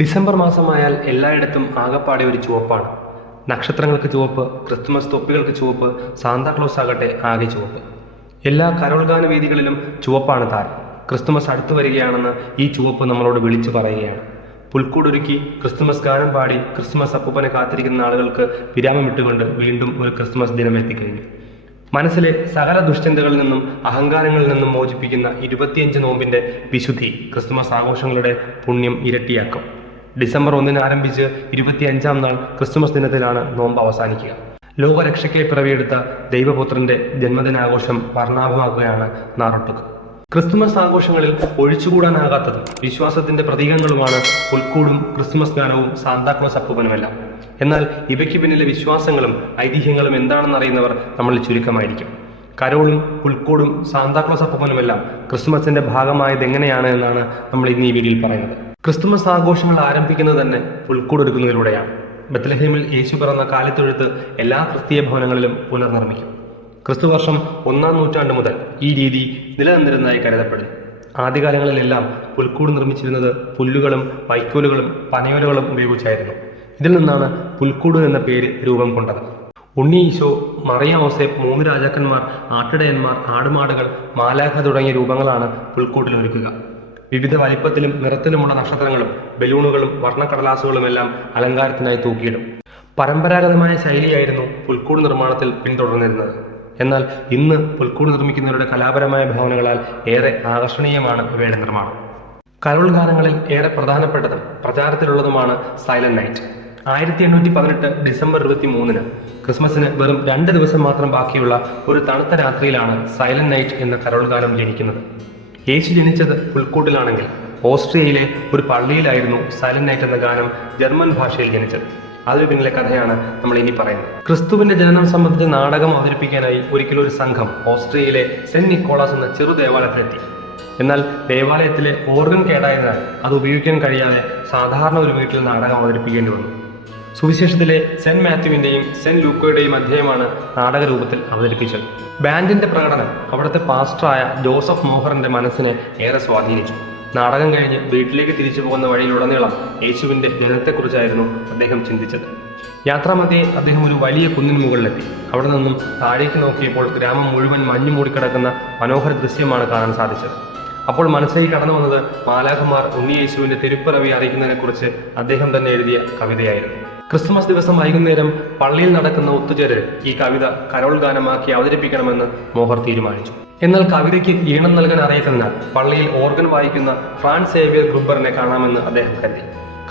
December മാസമായാൽ എല്ലായിടത്തും ആകപ്പാടെ ഒരു ചുവപ്പാണ്. നക്ഷത്രങ്ങൾക്ക് ചുവപ്പ് ക്രിസ്തുമസ് തൊപ്പികൾക്ക് ചുവപ്പ് സാന്താക്ലോസ് ആകട്ടെ ആകെ ചുവപ്പ്. എല്ലാ കരോൾഗാന വേദികളിലും ചുവപ്പാണ് താരം. ക്രിസ്തുമസ് അടുത്തു വരികയാണെന്ന് ഈ ചുവപ്പ് നമ്മളോട് വിളിച്ചു പറയുകയാണ്. പുൽക്കൂടൊരുക്കി ക്രിസ്തുമസ് ഗാനം പാടി ക്രിസ്തുമസ് അപ്പൂപ്പനെ കാത്തിരിക്കുന്ന ആളുകൾക്ക് വിരാമമിട്ടുകൊണ്ട് വീണ്ടും ഒരു ക്രിസ്തുമസ് ദിനം എത്തിക്കഴിഞ്ഞു. മനസ്സിലെ സകല ദുഷ്ചിന്തകളിൽ നിന്നും അഹങ്കാരങ്ങളിൽ നിന്നും മോചിപ്പിക്കുന്ന ഇരുപത്തിയഞ്ച് നോമ്പിന്റെ വിശുദ്ധി ക്രിസ്തുമസ് ആഘോഷങ്ങളുടെ പുണ്യം ഇരട്ടിയാക്കും. ഡിസംബർ ഒന്നിന് ആരംഭിച്ച് ഇരുപത്തിയഞ്ചാം നാൾ ക്രിസ്തുമസ് ദിനത്തിലാണ് നോമ്പ് അവസാനിക്കുക. ലോകരക്ഷയ്ക്കായി പിറവിയെടുത്ത ദൈവപുത്രന്റെ ജന്മദിനാഘോഷം വർണാഭമാക്കുകയാണ് നാറൊട്ടുക്ക്. ക്രിസ്തുമസ് ആഘോഷങ്ങളിൽ ഒഴിച്ചുകൂടാനാകാത്തതും വിശ്വാസത്തിന്റെ പ്രതീകങ്ങളുമാണ് പുൽക്കൂടും ക്രിസ്തുമസ് ഗാനവും സാന്താക്ലോസ് അപ്പൂപ്പനുമെല്ലാം. എന്നാൽ ഇവയ്ക്ക് പിന്നിലെ വിശ്വാസങ്ങളും ഐതിഹ്യങ്ങളും എന്താണെന്ന് അറിയുന്നവർ നമ്മളിൽ ചുരുക്കമായിരിക്കും. കരോളും പുൽക്കൂടും സാന്താക്ലോസ് അപ്പൂപ്പനുമെല്ലാം ക്രിസ്തുമസിന്റെ ഭാഗമായത് എങ്ങനെയാണ് എന്നാണ് നമ്മൾ ഇന്ന് ഈ വീഡിയോയിൽ പറയുന്നത്. ക്രിസ്തുമസ് ആഘോഷങ്ങൾ ആരംഭിക്കുന്നത് തന്നെ പുൽക്കൂട് ബത്തലഹീമിൽ ബത്ലഹേമിൽ യേശു പിറന്ന കാലിത്തൊഴുത്ത് എല്ലാ ക്രിസ്തീയ ഭവനങ്ങളിലും പുനർനിർമ്മിക്കും. ക്രിസ്തുവർഷം ഒന്നാം നൂറ്റാണ്ട് മുതൽ ഈ രീതി നിലനിന്നിരുന്നതായി കരുതപ്പെടുന്നു. ആദ്യകാലങ്ങളിലെല്ലാം പുൽക്കൂട് നിർമ്മിച്ചിരുന്നത് പുല്ലുകളും വൈക്കോലുകളും പനയോലുകളും ഉപയോഗിച്ചായിരുന്നു. ഇതിൽ നിന്നാണ് പുൽക്കൂട് എന്ന പേര് രൂപം കൊണ്ടത്. ഉണ്ണി ഈശോ മറിയ ഔസേപ്പ് മൂന്ന് രാജാക്കന്മാർ ആട്ടിടയന്മാർ ആടുമാടുകൾ മാലാഖ തുടങ്ങിയ രൂപങ്ങളാണ് പുൽക്കൂട്ടിൽ ഒരുക്കുക. വിവിധ വലിപ്പത്തിലും നിറത്തിലുമുള്ള നക്ഷത്രങ്ങളും ബലൂണുകളും വർണക്കടലാസുകളും എല്ലാം അലങ്കാരത്തിനായി തൂക്കിയിടും. പരമ്പരാഗതമായ ശൈലിയായിരുന്നു പുൽക്കൂട് നിർമ്മാണത്തിൽ പിന്തുടർന്നിരുന്നത്. എന്നാൽ ഇന്ന് പുൽക്കൂട് നിർമ്മിക്കുന്നവരുടെ കലാപരമായ ഭാവനകളാൽ ഏറെ ആകർഷണീയമാണ് ഇവയുടെ നിർമ്മാണം. ഗാനങ്ങളിൽ ഏറെ പ്രധാനപ്പെട്ടതും പ്രചാരത്തിലുള്ളതുമാണ് സൈലന്റ് നൈറ്റ്. ആയിരത്തി എണ്ണൂറ്റി പതിനെട്ട് ഡിസംബർ ഇരുപത്തി മൂന്നിന് ക്രിസ്മസിന് വെറും രണ്ട് ദിവസം മാത്രം ബാക്കിയുള്ള ഒരു തണുത്ത രാത്രിയിലാണ് സൈലന്റ് നൈറ്റ് എന്ന കരോൾഗാനം ജനിക്കുന്നത്. യേശു ജനിച്ചത് പുൽക്കൂട്ടിലാണെങ്കിൽ ഓസ്ട്രിയയിലെ ഒരു പള്ളിയിലായിരുന്നു സൈലന്റ് നൈറ്റ് എന്ന ഗാനം ജർമ്മൻ ഭാഷയിൽ ജനിച്ചത്. അതിന് പിന്നിലെ കഥയാണ് നമ്മൾ ഇനി പറയുന്നത്. ക്രിസ്തുവിന്റെ ജനനം സംബന്ധിച്ച് നാടകം അവതരിപ്പിക്കാനായി ഒരിക്കലും ഒരു സംഘം ഓസ്ട്രിയയിലെ സെന്റ് നിക്കോളാസ് എന്ന ചെറു ദേവാലയത്തിലെത്തി. എന്നാൽ ദേവാലയത്തിലെ ഓർഗൻ കേടായതിനാൽ അത് ഉപയോഗിക്കാൻ കഴിയാതെ സാധാരണ ഒരു വീട്ടിൽ നാടകം അവതരിപ്പിക്കേണ്ടി വന്നു. സുവിശേഷത്തിലെ സെന്റ് മാത്യുവിന്റെയും സെന്റ് ലൂക്കോയുടെയും അധ്യായമാണ് നാടകരൂപത്തിൽ അവതരിപ്പിച്ചത്. ബാൻഡിന്റെ പ്രകടനം അവിടുത്തെ പാസ്റ്ററായ ജോസഫ് മോഹറിന്റെ മനസ്സിനെ ഏറെ സ്വാധീനിച്ചു. നാടകം കഴിഞ്ഞ് വീട്ടിലേക്ക് തിരിച്ചു പോകുന്ന വഴിയിലുടനീളം യേശുവിന്റെ ജനത്തെക്കുറിച്ചായിരുന്നു അദ്ദേഹം ചിന്തിച്ചത്. യാത്രാമധ്യേ അദ്ദേഹം ഒരു വലിയ കുന്നിന് മുകളിലെത്തി. അവിടെ നിന്നും താഴേക്ക് നോക്കിയപ്പോൾ ഗ്രാമം മുഴുവൻ മഞ്ഞു മൂടിക്കിടക്കുന്ന മനോഹര ദൃശ്യമാണ് കാണാൻ സാധിച്ചത്. അപ്പോൾ മനസ്സിലേക്ക് കടന്നു വന്നത് മാലാഖമാർ ഉണ്ണിയേശുവിന്റെ തിരുപ്പിറവി അറിയിക്കുന്നതിനെക്കുറിച്ച് അദ്ദേഹം തന്നെ എഴുതിയ കവിതയായിരുന്നു. ക്രിസ്തുമസ് ദിവസം വൈകുന്നേരം പള്ളിയിൽ നടക്കുന്ന ഒത്തുചേരൽ ഈ കവിത കരോൾ ഗാനമാക്കി അവതരിപ്പിക്കണമെന്ന് മോഹർ തീരുമാനിച്ചു. എന്നാൽ കവിതയ്ക്ക് ഈണം നൽകാൻ അറിയത്തിനാൽ പള്ളിയിൽ ഓർഗൻ വായിക്കുന്ന ഫ്രാൻസ് സേവിയർ ഗ്രൂബറിനെ കാണാമെന്ന് അദ്ദേഹം കരുതി.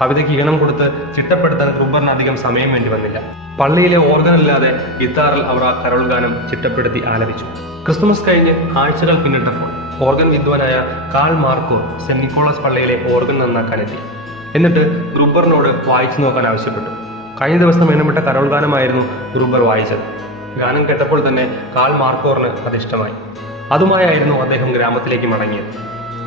കവിതയ്ക്ക് ഈണം കൊടുത്ത് ചിട്ടപ്പെടുത്താൻ ഗ്രൂബറിന് അധികം സമയം വേണ്ടി വന്നില്ല. പള്ളിയിലെ ഓർഗൻ അല്ലാതെ ഗിത്താറിൽ അവർ ആ കരോൾ ഗാനം ചിട്ടപ്പെടുത്തി ആലപിച്ചു. ക്രിസ്മസ് കഴിഞ്ഞ് ആഴ്ചകൾ പിന്നിട്ടപ്പോൾ ഓർഗൻ വിദ്വാനായ കാൾ മാർക്കോ സെന്റ് നിക്കോളസ് പള്ളിയിലെ ഓർഗൻ നന്നാക്കാനെത്തി. എന്നിട്ട് ഗ്രൂബറിനോട് വായിച്ചു നോക്കാൻ ആവശ്യപ്പെട്ടു. കഴിഞ്ഞ ദിവസം എണ്ണപ്പെട്ട കരോൾ ഗാനമായിരുന്നു ഗ്രൂബർ വായിച്ചത്. ഗാനം കേട്ടപ്പോൾ തന്നെ കാൾ മാർക്കോറിന് അത് ഇഷ്ടമായി. അതുമായായിരുന്നു അദ്ദേഹം ഗ്രാമത്തിലേക്ക് മടങ്ങിയത്.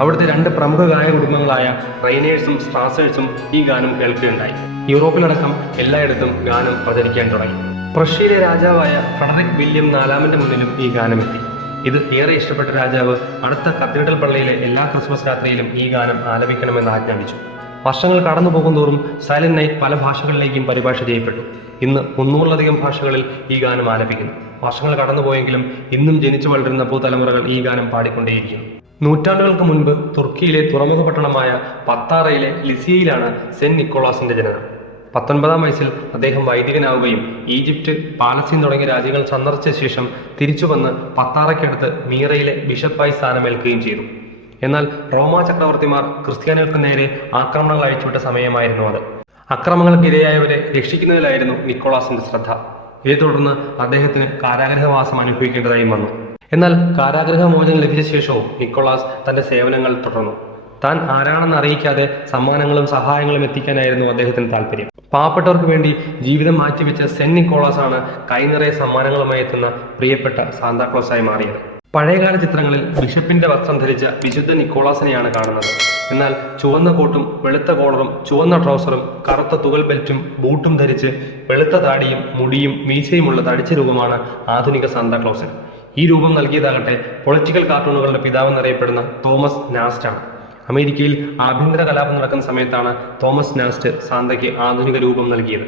അവിടുത്തെ രണ്ട് പ്രമുഖ ഗായക കുടുംബങ്ങളായ റൈനേഴ്സും സ്ട്രാസേഴ്സും ഈ ഗാനം കേൾക്കുകയുണ്ടായി. യൂറോപ്പിലടക്കം എല്ലായിടത്തും ഗാനം പ്രചരിക്കാൻ തുടങ്ങി. പ്രഷ്യയിലെ രാജാവായ ഫ്രെഡറിക് വില്യം നാലാമന്റെ മുന്നിലും ഈ ഗാനം എത്തി. ഇത് ഏറെ ഇഷ്ടപ്പെട്ട രാജാവ് അടുത്ത കത്തീഡ്രൽ പള്ളിയിലെ എല്ലാ ക്രിസ്മസ് രാത്രിയിലും ഈ ഗാനം ആലപിക്കണമെന്ന് ആജ്ഞാപിച്ചു. വർഷങ്ങൾ കടന്നു പോകുന്തോറും സൈലന്റ് നൈറ്റ് പല ഭാഷകളിലേക്കും പരിഭാഷ ചെയ്യപ്പെട്ടു. ഇന്ന് മുന്നൂറിലധികം ഭാഷകളിൽ ഈ ഗാനം ആലപിക്കുന്നു. വർഷങ്ങൾ കടന്നുപോയെങ്കിലും ഇന്നും ജനിച്ചു വളരുന്ന പുതുതലമുറകൾ ഈ ഗാനം പാടിക്കൊണ്ടേയിരിക്കുന്നു. നൂറ്റാണ്ടുകൾക്ക് മുൻപ് തുർക്കിയിലെ തുറമുഖ പട്ടണമായ പത്താറയിലെ ലിസിയയിലാണ് സെന്റ് നിക്കോളാസിന്റെ ജനനം. പത്തൊൻപതാം വയസ്സിൽ അദ്ദേഹം വൈദികനാവുകയും ഈജിപ്റ്റ് പാലസ്തീൻ തുടങ്ങിയ രാജ്യങ്ങൾ സന്ദർശിച്ച ശേഷം തിരിച്ചു വന്ന് പത്താറയ്ക്കടുത്ത് മീറയിലെ ബിഷപ്പായി സ്ഥാനമേൽക്കുകയും ചെയ്തു. എന്നാൽ റോമാ ചക്രവർത്തിമാർ ക്രിസ്ത്യാനികൾക്ക് നേരെ ആക്രമണങ്ങൾ അയച്ചുവിട്ട സമയമായിരുന്നു അത്. അക്രമങ്ങൾക്കിരയായവരെ രക്ഷിക്കുന്നതിലായിരുന്നു നിക്കോളാസിന്റെ ശ്രദ്ധ. ഇതേ തുടർന്ന് അദ്ദേഹത്തിന് കാരാഗ്രഹവാസം അനുഭവിക്കേണ്ടതായും വന്നു. എന്നാൽ കാരാഗ്രഹ മോചനം ലഭിച്ച ശേഷവും നിക്കോളാസ് തന്റെ സേവനങ്ങൾ തുടർന്നു. താൻ ആരാണെന്ന് അറിയിക്കാതെ സമ്മാനങ്ങളും സഹായങ്ങളും എത്തിക്കാനായിരുന്നു അദ്ദേഹത്തിന് താല്പര്യം പാവപ്പെട്ടവർക്ക് വേണ്ടി ജീവിതം മാറ്റിവെച്ച സെന്റ് നിക്കോളാസ് ആണ് കൈനിറയെ സമ്മാനങ്ങളുമായി എത്തുന്ന പ്രിയപ്പെട്ട സാന്താക്ലോസായി മാറിയത്. പഴയകാല ചിത്രങ്ങളിൽ ബിഷപ്പിന്റെ വസ്ത്രം ധരിച്ച വിശുദ്ധ നിക്കോളാസിനെയാണ് കാണുന്നത്. എന്നാൽ ചുവന്ന കോട്ടും വെളുത്ത കോളറും ചുവന്ന ട്രൗസറും കറുത്ത തുകൽ ബെൽറ്റും ബൂട്ടും ധരിച്ച് വെളുത്ത താടിയും മുടിയും മീശയുമുള്ള തടിച്ച രൂപമാണ് ആധുനിക സാന്താക്ലോസിന് ഈ രൂപം നൽകിയതാകട്ടെ പൊളിറ്റിക്കൽ കാർട്ടൂണുകളുടെ പിതാവെന്നറിയപ്പെടുന്ന തോമസ് നാസ്റ്റ് ആണ്. അമേരിക്കയിൽ ആഭ്യന്തര കലാപം നടക്കുന്ന സമയത്താണ് തോമസ് നാസ്റ്റ് സാന്തയ്ക്ക് ആധുനിക രൂപം നൽകിയത്.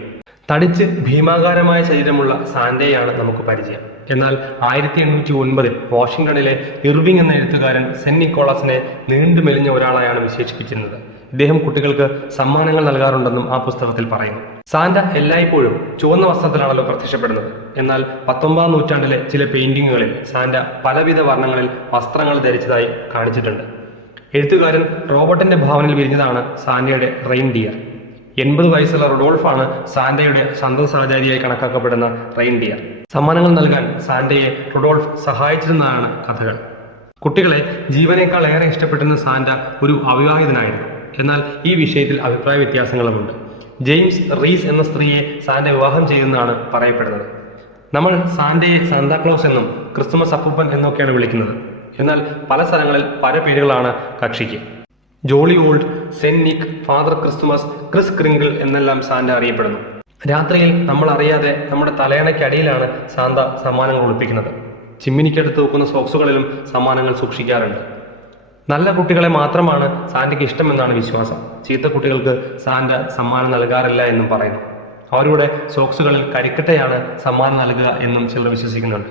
തടിച്ച് ഭീമാകാരമായ ശരീരമുള്ള സാന്തയെയാണ് നമുക്ക് പരിചയം. എന്നാൽ ആയിരത്തി എണ്ണൂറ്റി ഒൻപതിൽ വാഷിംഗ്ടണിലെ ഇർവിംഗ് എന്ന എഴുത്തുകാരൻ സെന്റ് നിക്കോളാസിനെ നീണ്ടു മെലിഞ്ഞ ഒരാളായാണ് വിശേഷിപ്പിച്ചിരുന്നത്. ഇദ്ദേഹം കുട്ടികൾക്ക് സമ്മാനങ്ങൾ നൽകാറുണ്ടെന്നും ആ പുസ്തകത്തിൽ പറയുന്നു. സാന്റ എല്ലായ്പ്പോഴും ചുവന്ന വസ്ത്രത്തിലാണല്ലോ പ്രത്യക്ഷപ്പെടുന്നത്. എന്നാൽ പത്തൊമ്പതാം നൂറ്റാണ്ടിലെ ചില പെയിന്റിങ്ങുകളിൽ സാന്റ പലവിധ വർണങ്ങളിൽ വസ്ത്രങ്ങൾ ധരിച്ചതായി കാണിച്ചിട്ടുണ്ട്. എഴുത്തുകാരൻ റോബർട്ടിന്റെ ഭാവനയിൽ വിരിഞ്ഞതാണ് സാന്റയുടെ റെയിൻ ഡിയർ. എൺപത് വയസ്സുള്ള റൊഡോൾഫാണ് സാന്റയുടെ സ്വന്തം സഹചാരിയായി കണക്കാക്കപ്പെടുന്ന റെയിൻഡിയർ സമ്മാനങ്ങൾ നൽകാൻ സാന്റയെ റുഡോൾഫ് സഹായിച്ചിരുന്നതാണ് കഥകൾ. കുട്ടികളെ ജീവനേക്കാൾ ഏറെ ഇഷ്ടപ്പെട്ടിരുന്ന സാന്റ ഒരു അവിവാഹിതനായിരുന്നു. എന്നാൽ ഈ വിഷയത്തിൽ അഭിപ്രായ വ്യത്യാസങ്ങളുമുണ്ട്. ജെയിംസ് റീസ് എന്ന സ്ത്രീയെ സാന്റ വിവാഹം ചെയ്യുന്നതാണ് പറയപ്പെടുന്നത്. നമ്മൾ സാന്റയെ സാന്താക്ലോസ് എന്നും ക്രിസ്മസ് അപ്പൂപ്പൻ എന്നൊക്കെയാണ് വിളിക്കുന്നത്. എന്നാൽ പല സ്ഥലങ്ങളിൽ പല പേരുകളാണ് കക്ഷിക്ക്. Jolly old Saint Nick Father Christmas Kris Kringle എന്നെല്ലാം സാന്റ അറിയപ്പെടുന്നു. രാത്രിയിൽ നമ്മൾ അറിയാതെ നമ്മുടെ തലയണയ്ക്കടിയിലാണ് ശാന്ത സമ്മാനങ്ങൾ ഒളിപ്പിക്കുന്നത്. ചിമ്മിനിക്കടുത്ത് വെക്കുന്ന സോക്സുകളിലും സമ്മാനങ്ങൾ സൂക്ഷിക്കാറുണ്ട്. നല്ല കുട്ടികളെ മാത്രമാണ് സാന്റയ്ക്ക് ഇഷ്ടമെന്നാണ് വിശ്വാസം. ചീത്ത കുട്ടികൾക്ക് സാന്റ സമ്മാനം നൽകാറില്ല എന്നും പറയുന്നു. അവരുടെ സോക്സുകളിൽ കരിക്കട്ടയാണ് സമ്മാനം നൽകുക എന്നും ചിലർ വിശ്വസിക്കുന്നുണ്ട്.